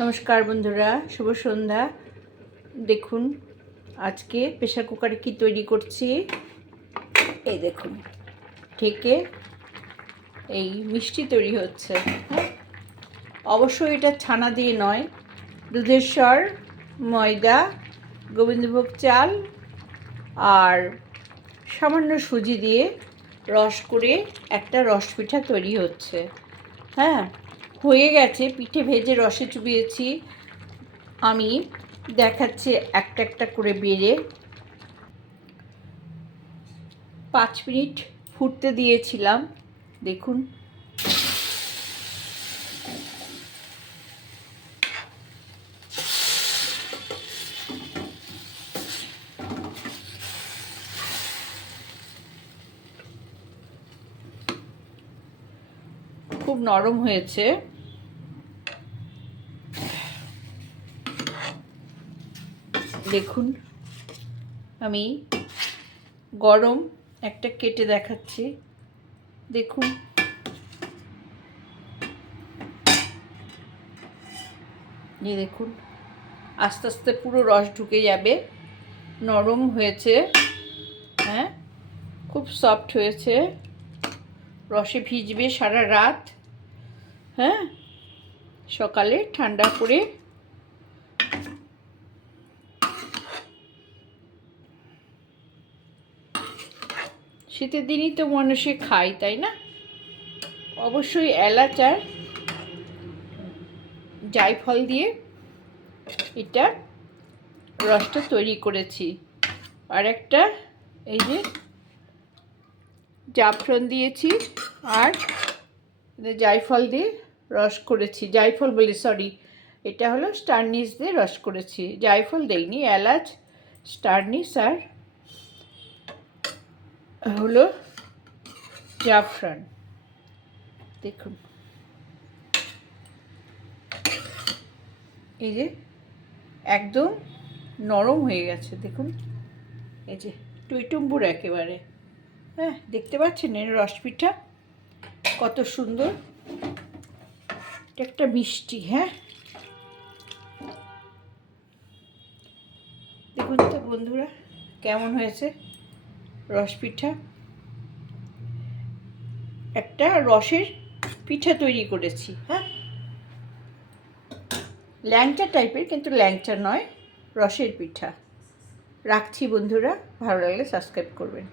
নমস্কার বন্ধুরা, শুভ সন্ধ্যা। দেখুন আজকে প্রেসার কুকারে কি তৈরি করছি। এই দেখুন, ঢেকে এই মিষ্টি তৈরি হচ্ছে। অবশ্যই এটা ছানা দিয়ে নয়, দুধের স্বর, ময়দা, গোবিন্দভোগ চাল আর সামান্য সুজি দিয়ে রস করে একটা রস পিঠা তৈরি হচ্ছে। হয়ে গেছে, পিঠে ভেজে রসে চুবিয়েছি। আমি দেখাচ্ছি একটা একটা করে বেড়ে। 5 মিনিট ফুটতে দিয়েছিলাম, দেখুন। খুব নরম হয়েছে। দেখুন, আমি গরম একটা কেটে দেখাচ্ছি। দেখুন, এই দেখুন, আস্তে আস্তে পুরো রস ঢুকে যাবে। নরম হয়েছে, খুব সফট হয়েছে। রসে ভিজবে সারা রাত। সকালে ঠান্ডা করে শীতের দিনই তো মানুষে খায়, তাই না? অবশ্যই এলাচ আর জায়ফল দিয়ে এটা রসটা তৈরি করেছি। আর একটা এই যে জাফরান দিয়েছি আর জায়ফল দিয়ে রস করেছি। জায়ফল বলি, সরি, এটা হলো স্টারনিস দিয়ে রস করেছি, জায়ফল দেইনি। এলাচ, স্টারনিস আর হলো জাফরান। দেখুন, এই যে একদম নরম হয়ে গেছে। দেখুন, এই যে টুইটুম্বুর একেবারে। দেখতে পাচ্ছেন এর রস পিঠা কত সুন্দর। এটা একটা মিষ্টি। দেখুন তো বন্ধুরা, কেমন হয়েছে রস পিঠা। একটা রসের পিঠা তৈরি করেছি। ল্যাংচা টাইপের, কিন্তু ল্যাংচা নয়, রসের পিঠা। রাখছি বন্ধুরা, ভালো লাগলে সাবস্ক্রাইব করবেন।